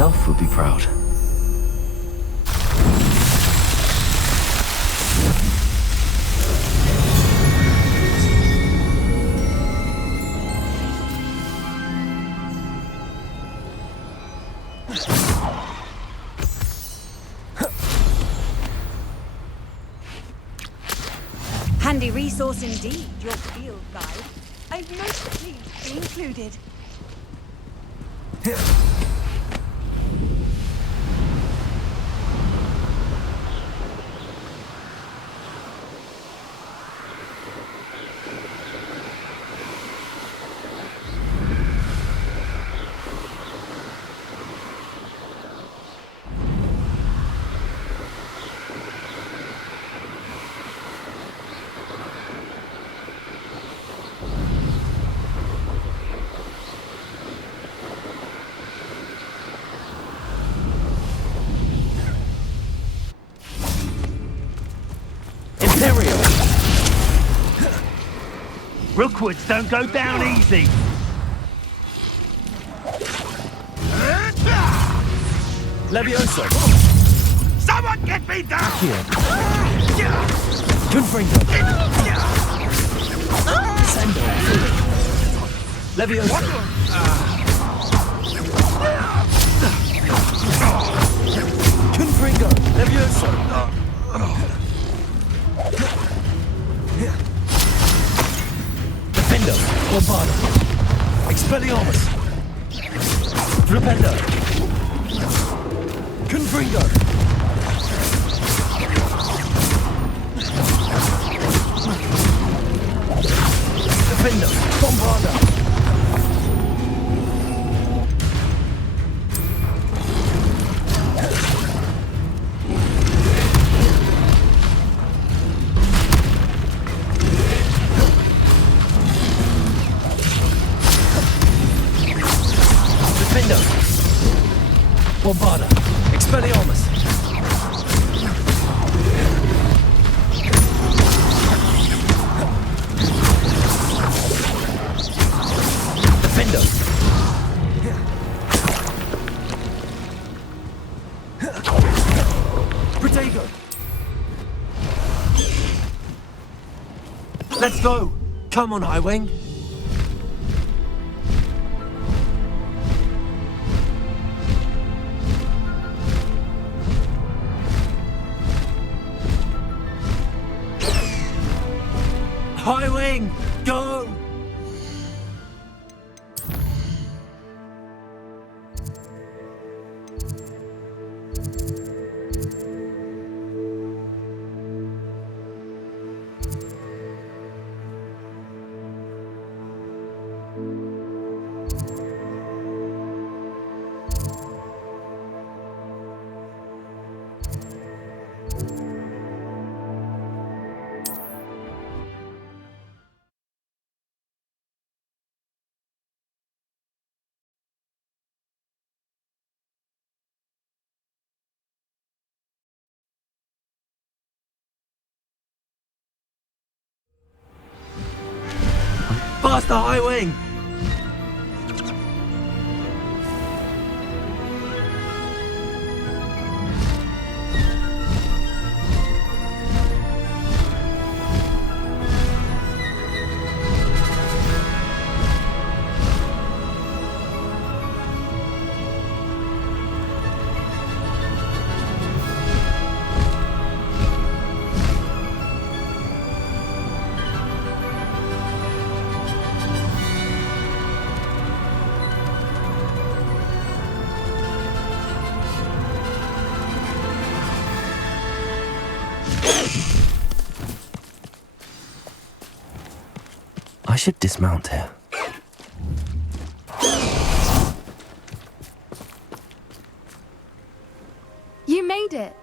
himself would be proud. Handy resource indeed, your field guide. I'm most pleased to be included. Rookwoods don't go down easy. Levioso! Someone get me down! Here. Confringo! Sendo! Levioso! Confringo! Levioso! Defendo! Bombardo! Expelliarmus! Rependo! Confringo! Defendo! Bombardo! Defendo! Bombarda! Expelliarmus! Defendo! Protego! Let's go! Come on, Highwing! Highwing! Go! Faster, Highwing! I should dismount here. You made it.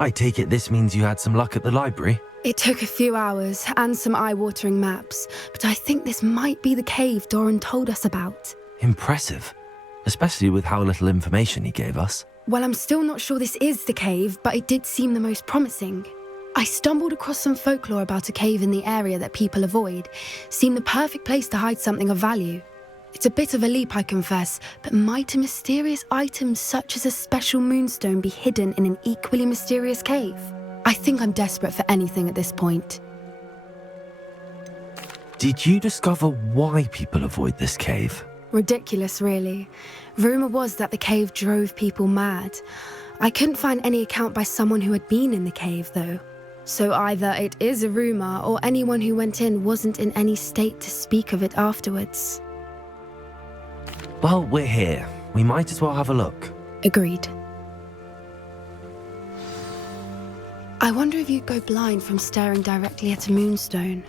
I take it this means you had some luck at the library? It took a few hours and some eye-watering maps, but I think this might be the cave Doran told us about. Impressive. Especially with how little information he gave us. Well, I'm still not sure this is the cave, but it did seem the most promising. I stumbled across some folklore about a cave in the area that people avoid. Seemed the perfect place to hide something of value. It's a bit of a leap, I confess, but might a mysterious item such as a special moonstone be hidden in an equally mysterious cave? I think I'm desperate for anything at this point. Did you discover why people avoid this cave? Ridiculous, really. Rumour was that the cave drove people mad. I couldn't find any account by someone who had been in the cave, though. So either it is a rumour, or anyone who went in wasn't in any state to speak of it afterwards. Well, we're here. We might as well have a look. Agreed. I wonder if you'd go blind from staring directly at a moonstone.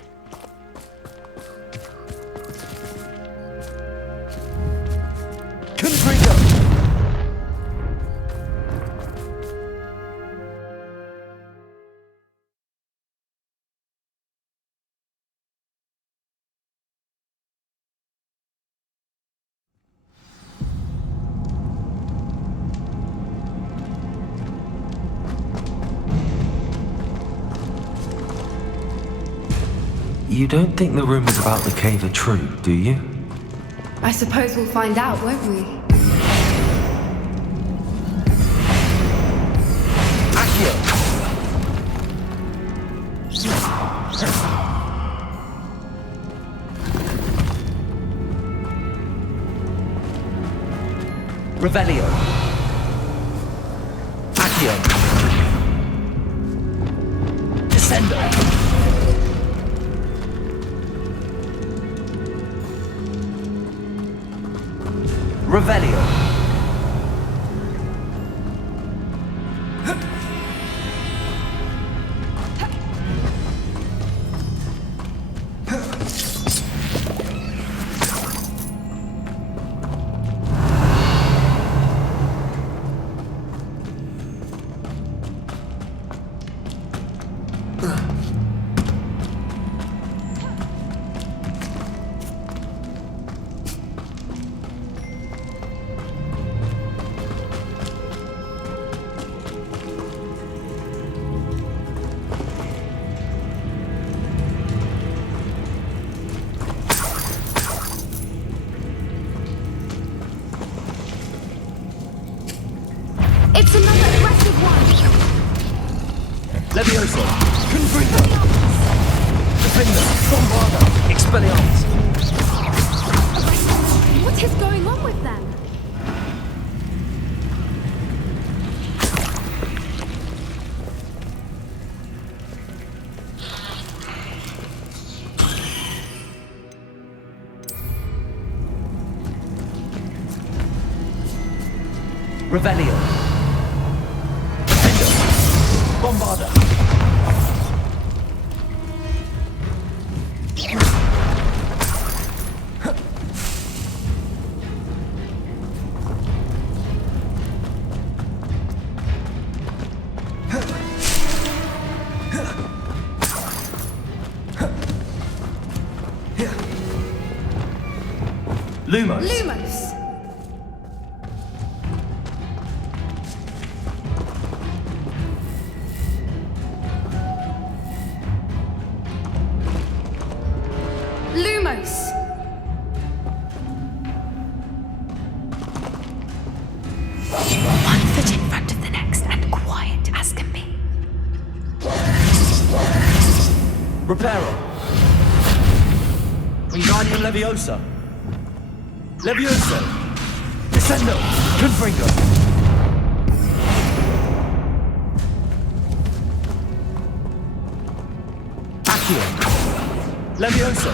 You don't think the rumours about the cave are true, do you? I suppose we'll find out, won't we? Accio! Revelio! Accio! Descendo! Revelio. It's another aggressive one! Levioso! Confringo! Defender! Bombarda! Expelliarmus! What is going on with them? Revelio! Defender! Bombarda! Lumos! Lumos! Lumos! One foot in front of the next and quiet as can be. Reparo! Wingardium Leviosa! Levioso! Descendo! Confringo! Accio! Levioso!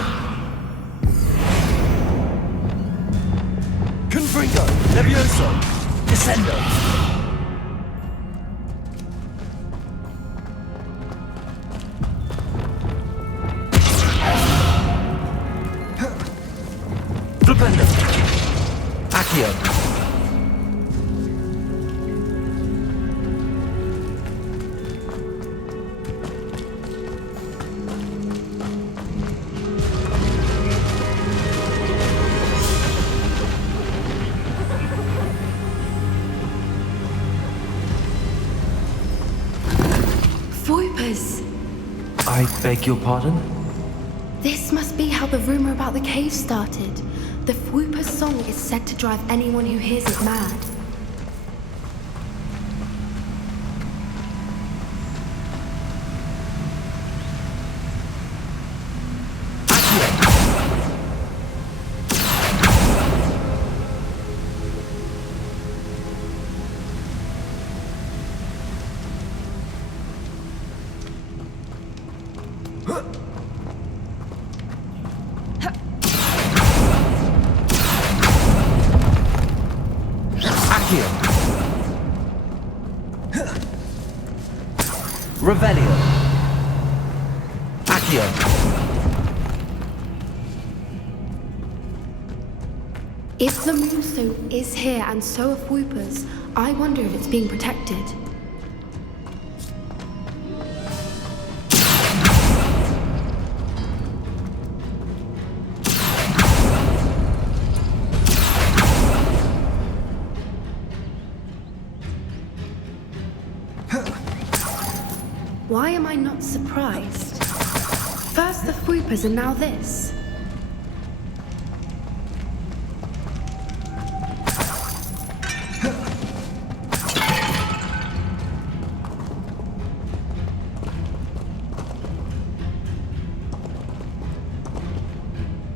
Confringo! Levioso! Descendo! Flipendo! Accio! Voipers! Beg your pardon? This must be how the rumor about the cave started. The Whooper's song is said to drive anyone who hears it mad. Revelio. Accio. If the Moonstone is here and so are Whoopers, I wonder if it's being protected. Why am I not surprised? First the Whoopers and now this.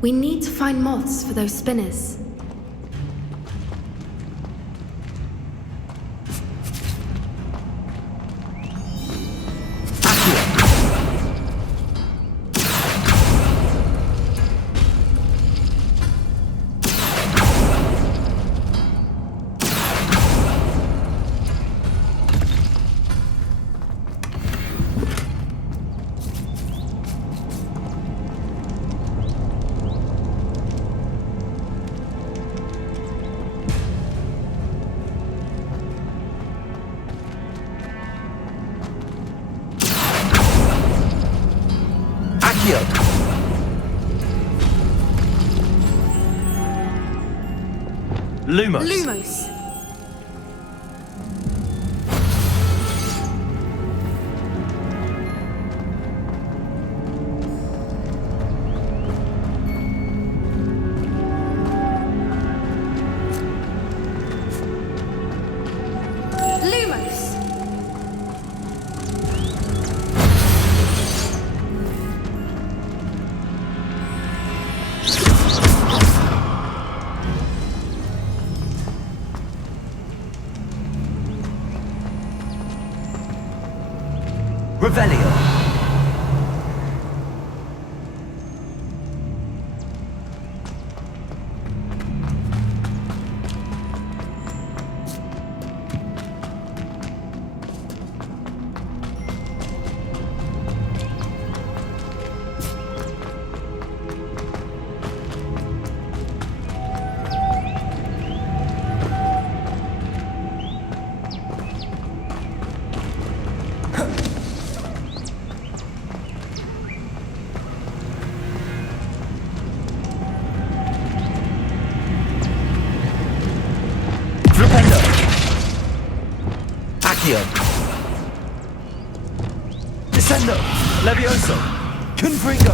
We need to find moths for those spinners. Lumos. Lumos. Lumos. Revelio. Accio. Descendo. Levioso. Confringo.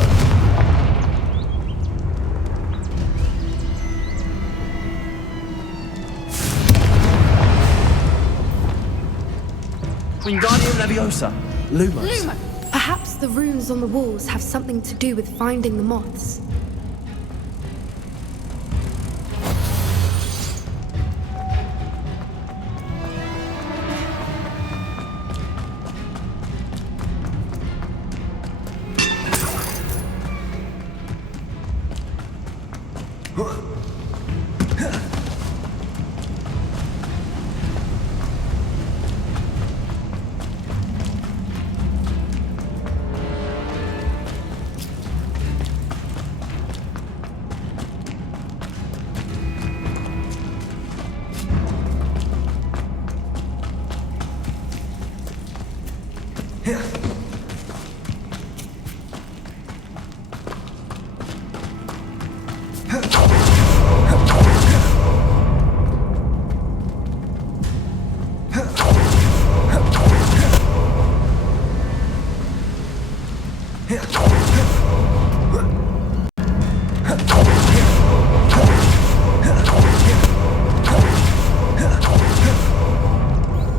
Wingardium Leviosa. Lumos. Lumo. Perhaps the runes on the walls have something to do with finding the moths.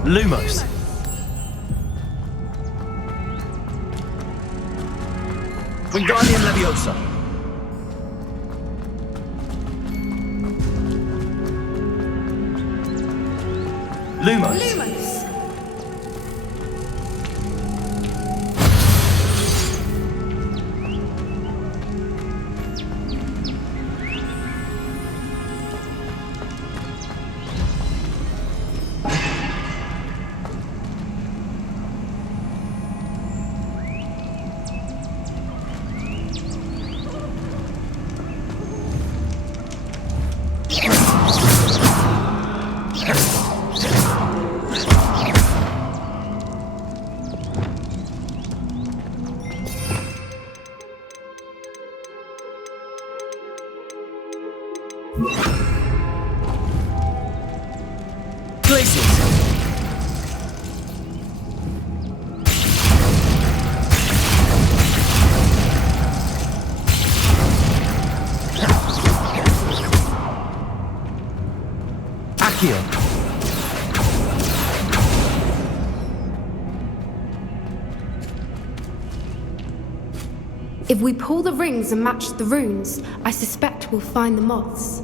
Lumos. Wingardium Leviosa. Lumos. Lumos. Glaciers. Accio. If we pull the rings and match the runes, I suspect we'll find the moths.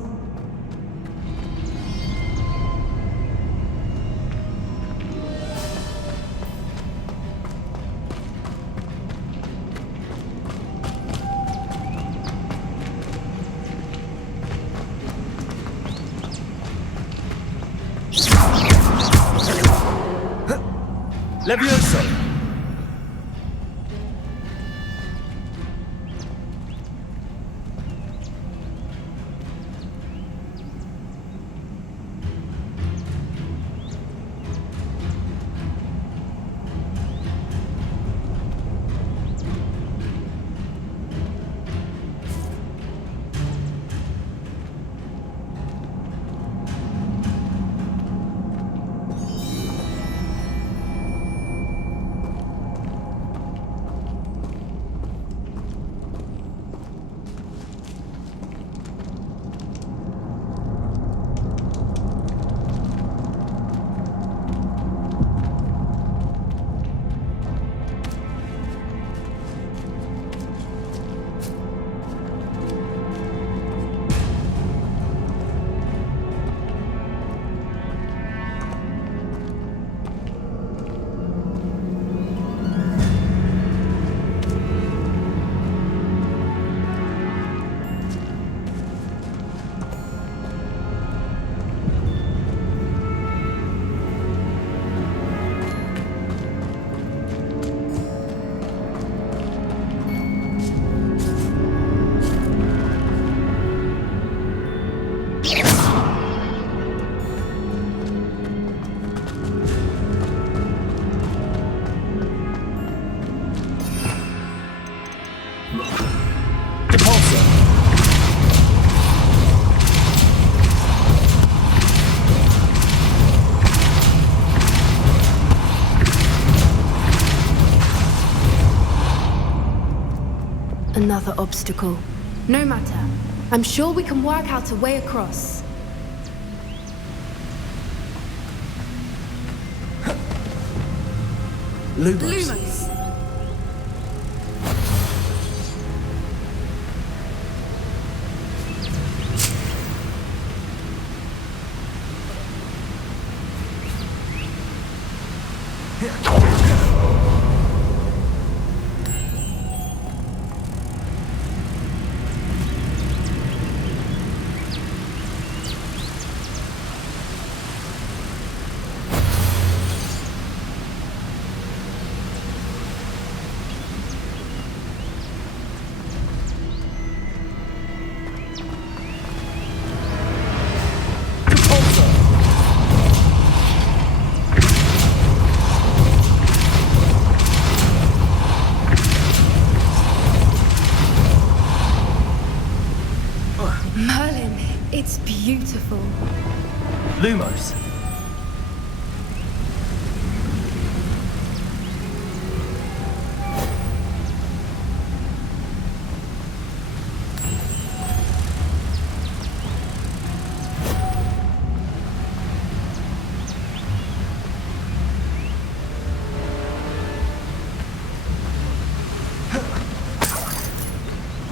Leviosa. Another obstacle. No matter. I'm sure we can work out a way across. Lumos. Merlin, it's beautiful. Lumos.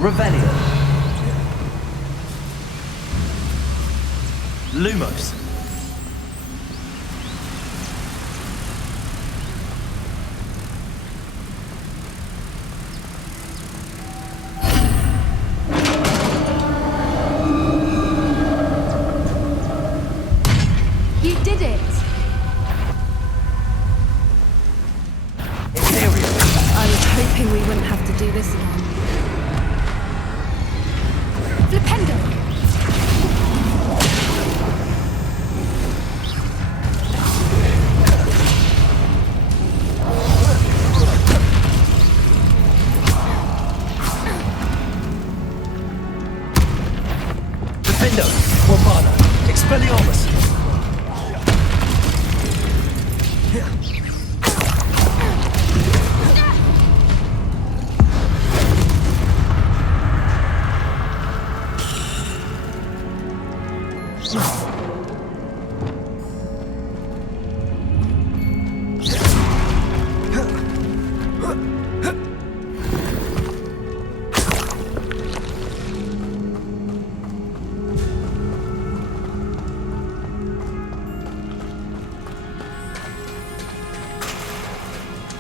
Revelio. Lumos. You did it! I was hoping we wouldn't have to do this again. Flipendo! Defendo. Morpana. Expelliarmus.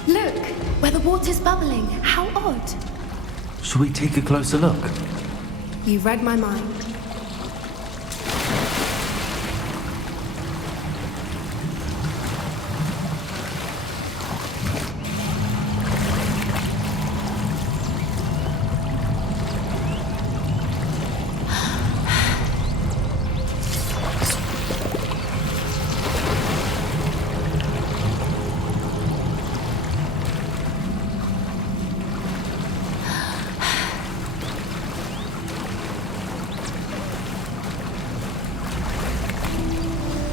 Look! Where the water's bubbling. How odd. Should we take a closer look? You read my mind.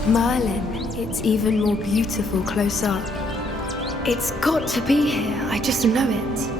Merlin, it's even more beautiful close up. It's got to be here, I just know it.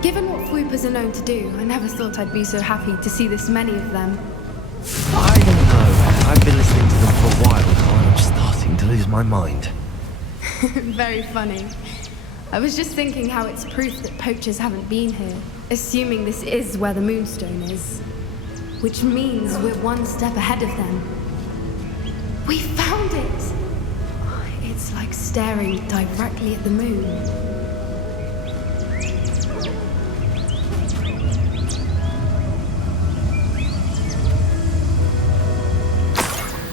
Given what Fwoopas are known to do, I never thought I'd be so happy to see this many of them. I don't know. I've been listening to them for a while now and I'm starting to lose my mind. Very funny. I was just thinking how it's proof that poachers haven't been here, assuming this is where the Moonstone is. Which means we're one step ahead of them. We found it! It's like staring directly at the moon.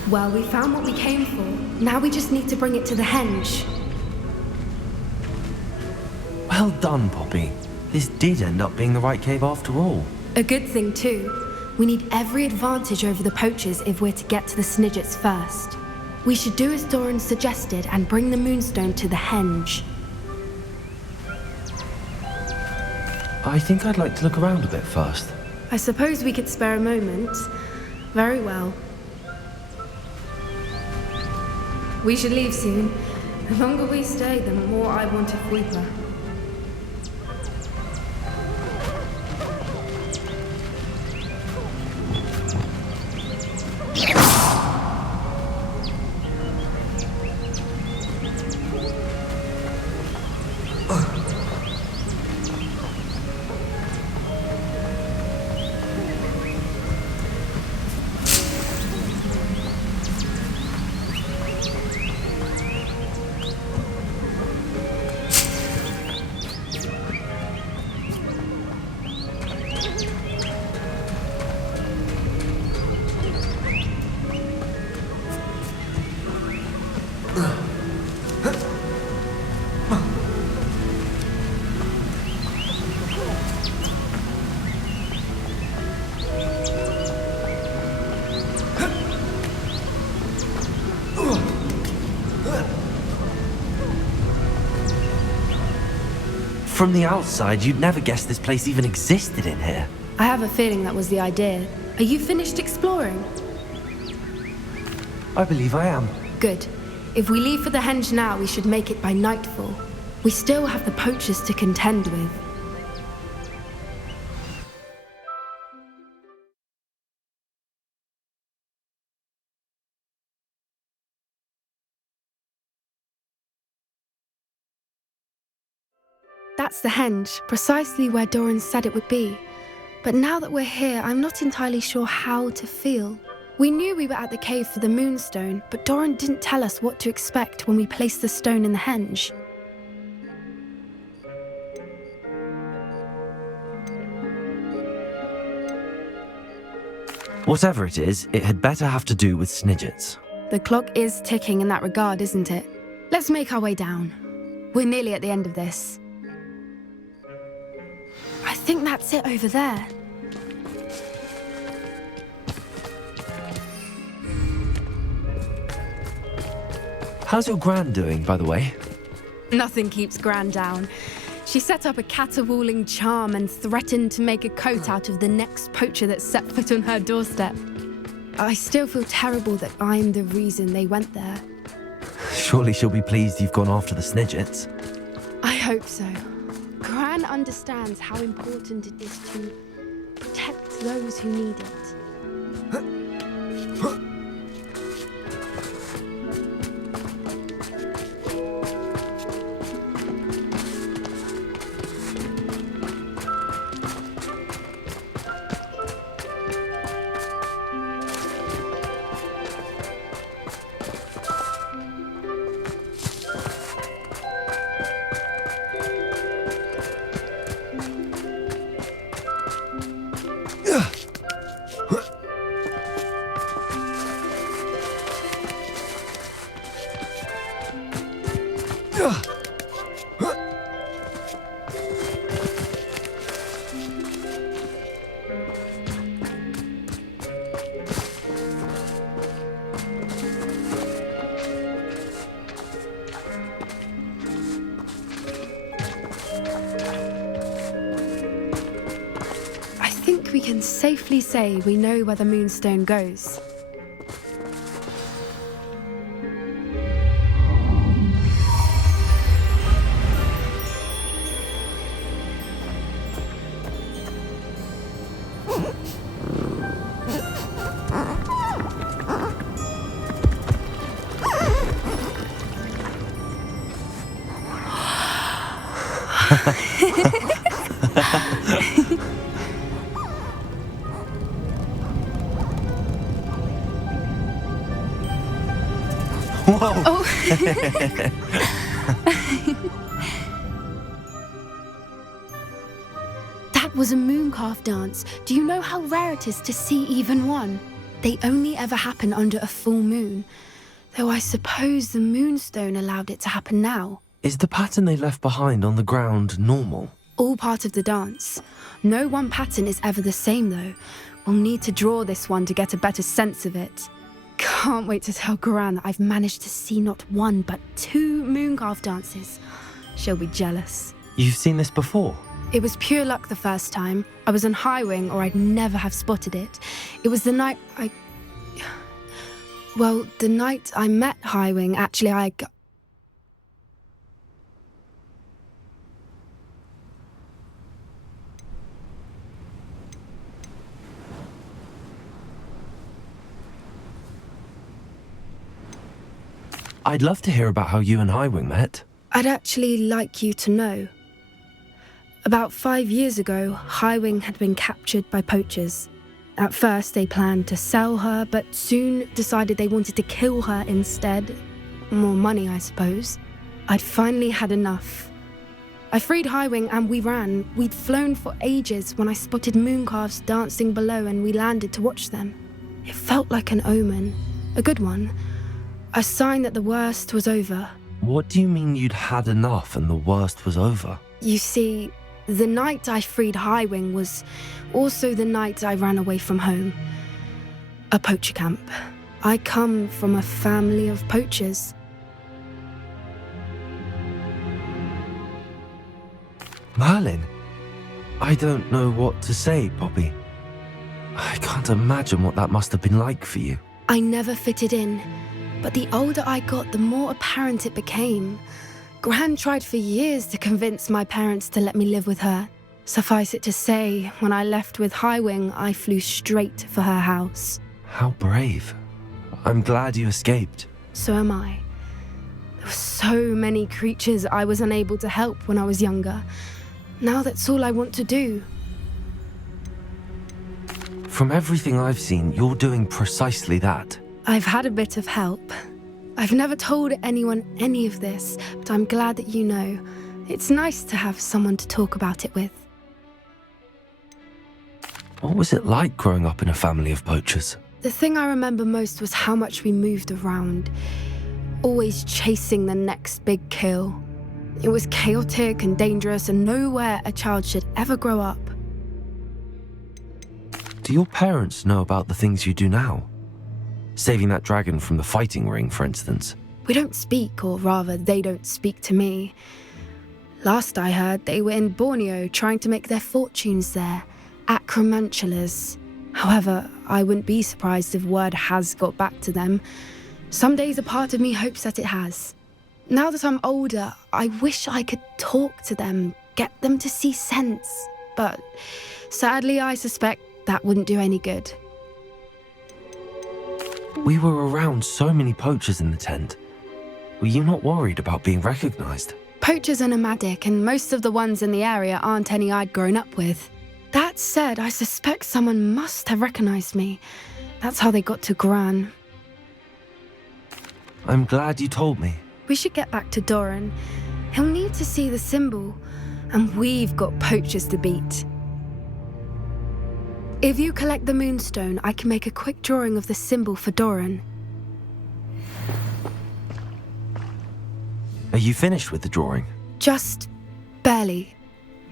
Well, we found what we came for. Now we just need to bring it to the henge. Well done, Poppy. This did end up being the right cave after all. A good thing, too. We need every advantage over the poachers if we're to get to the Snidgets first. We should do as Doran suggested and bring the Moonstone to the henge. I think I'd like to look around a bit first. I suppose we could spare a moment. Very well. We should leave soon. The longer we stay, the more I want a Fwooper. From the outside, you'd never guess this place even existed in here. I have a feeling that was the idea. Are you finished exploring? I believe I am. Good. If we leave for the henge now, we should make it by nightfall. We still have the poachers to contend with. That's the henge, precisely where Doran said it would be. But now that we're here, I'm not entirely sure how to feel. We knew we were at the cave for the Moonstone, but Doran didn't tell us what to expect when we placed the stone in the henge. Whatever it is, it had better have to do with Snidgets. The clock is ticking in that regard, isn't it? Let's make our way down. We're nearly at the end of this. I think that's it over there. How's your Gran doing, by the way? Nothing keeps Gran down. She set up a caterwauling charm and threatened to make a coat out of the next poacher that set foot on her doorstep. I still feel terrible that I'm the reason they went there. Surely she'll be pleased you've gone after the Snidgets. I hope so. Gran understands how important it is to protect those who need it. We can safely say we know where the Moonstone goes. Whoa! Oh. That was a mooncalf dance. Do you know how rare it is to see even one? They only ever happen under a full moon. Though I suppose the Moonstone allowed it to happen now. Is the pattern they left behind on the ground normal? All part of the dance. No one pattern is ever the same though. We'll need to draw this one to get a better sense of it. Can't wait to tell Gran that I've managed to see not one but 2 mooncalf dances. She'll be jealous. You've seen this before? It was pure luck the first time. I was on Highwing or I'd never have spotted it. It was the night the night I met Highwing, actually I'd love to hear about how you and Highwing met. I'd actually like you to know. About 5 years ago, Highwing had been captured by poachers. At first, they planned to sell her, but soon decided they wanted to kill her instead. More money, I suppose. I'd finally had enough. I freed Highwing and we ran. We'd flown for ages when I spotted mooncalves dancing below and we landed to watch them. It felt like an omen. A good one. A sign that the worst was over. What do you mean you'd had enough and the worst was over? You see, the night I freed Highwing was also the night I ran away from home. A poacher camp. I come from a family of poachers. Merlin? I don't know what to say, Poppy. I can't imagine what that must have been like for you. I never fitted in. But the older I got, the more apparent it became. Gran tried for years to convince my parents to let me live with her. Suffice it to say, when I left with Highwing, I flew straight for her house. How brave. I'm glad you escaped. So am I. There were so many creatures I was unable to help when I was younger. Now that's all I want to do. From everything I've seen, you're doing precisely that. I've had a bit of help. I've never told anyone any of this, but I'm glad that you know. It's nice to have someone to talk about it with. What was it like growing up in a family of poachers? The thing I remember most was how much we moved around, always chasing the next big kill. It was chaotic and dangerous, and nowhere a child should ever grow up. Do your parents know about the things you do now? Saving that dragon from the fighting ring, for instance. We don't speak, or rather, they don't speak to me. Last I heard, they were in Borneo trying to make their fortunes there, acromantulas. However, I wouldn't be surprised if word has got back to them. Some days a part of me hopes that it has. Now that I'm older, I wish I could talk to them, get them to see sense. But sadly, I suspect that wouldn't do any good. We were around so many poachers in the tent. Were you not worried about being recognized? Poachers are nomadic, and most of the ones in the area aren't any I'd grown up with. That said, I suspect someone must have recognized me. That's how they got to Gran. I'm glad you told me. We should get back to Doran. He'll need to see the symbol, and we've got poachers to beat. If you collect the Moonstone, I can make a quick drawing of the symbol for Doran. Are you finished with the drawing? Just barely.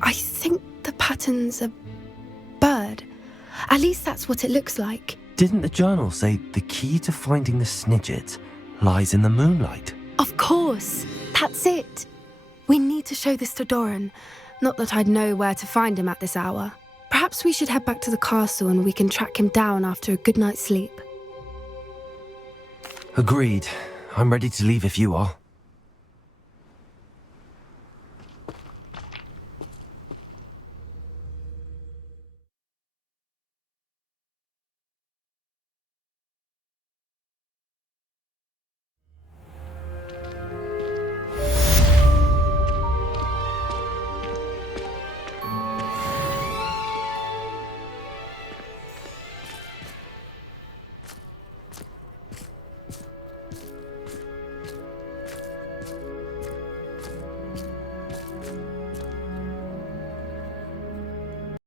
I think the pattern's a bird. At least that's what it looks like. Didn't the journal say the key to finding the Snidget lies in the moonlight? Of course. That's it. We need to show this to Doran. Not that I'd know where to find him at this hour. Perhaps we should head back to the castle and we can track him down after a good night's sleep. Agreed. I'm ready to leave if you are.